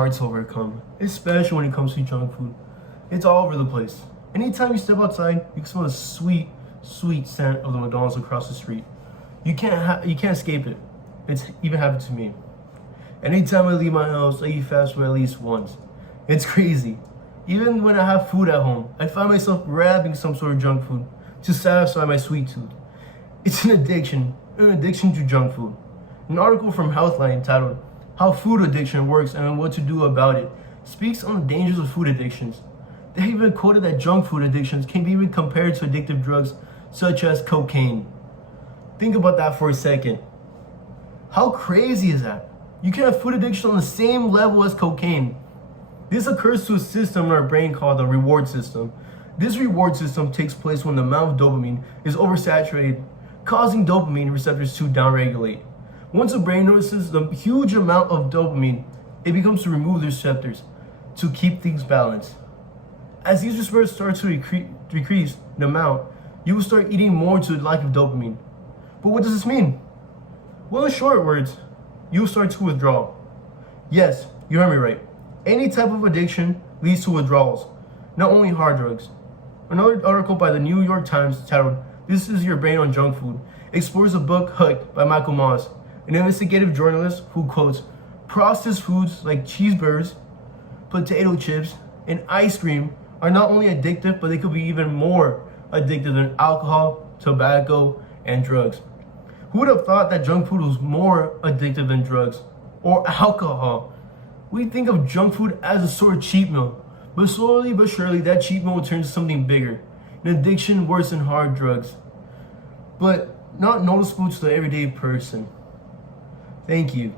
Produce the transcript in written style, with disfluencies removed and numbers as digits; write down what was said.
hard to overcome, especially when it comes to junk food. It's all over the place. Anytime you step outside, you can smell the sweet, sweet scent of the McDonald's across the street. You can't escape it. It's even happened to me. Anytime I leave my house, I eat fast food at least once. It's crazy. Even when I have food at home, I find myself grabbing some sort of junk food to satisfy my sweet tooth. It's an addiction to junk food. An article from Healthline titled "How Food Addiction Works and What to Do About It" speaks on the dangers of food addictions. They even quoted that junk food addictions can be even compared to addictive drugs such as cocaine. Think about that for a second. How crazy is that? You can have food addiction on the same level as cocaine. This occurs to a system in our brain called the reward system. This reward system takes place when the amount of dopamine is oversaturated, causing dopamine receptors to downregulate. Once the brain notices the huge amount of dopamine, it becomes to remove the receptors to keep things balanced. As these receptors start to decrease in amount, you will start eating more to the lack of dopamine. But what does this mean? Well, in short words, you will start to withdraw. Yes, you heard me right. Any type of addiction leads to withdrawals, not only hard drugs. Another article by the New York Times titled "This is Your Brain on Junk Food" explores the book Hooked by Michael Moss, an investigative journalist who quotes, "Processed foods like cheeseburgers, potato chips, and ice cream are not only addictive, but they could be even more addictive than alcohol, tobacco, and drugs." Who would have thought that junk food was more addictive than drugs or alcohol? We think of junk food as a sort of cheat meal, but slowly but surely that cheat meal will turn into something bigger, an addiction worse than hard drugs, but not noticeable to the everyday person. Thank you.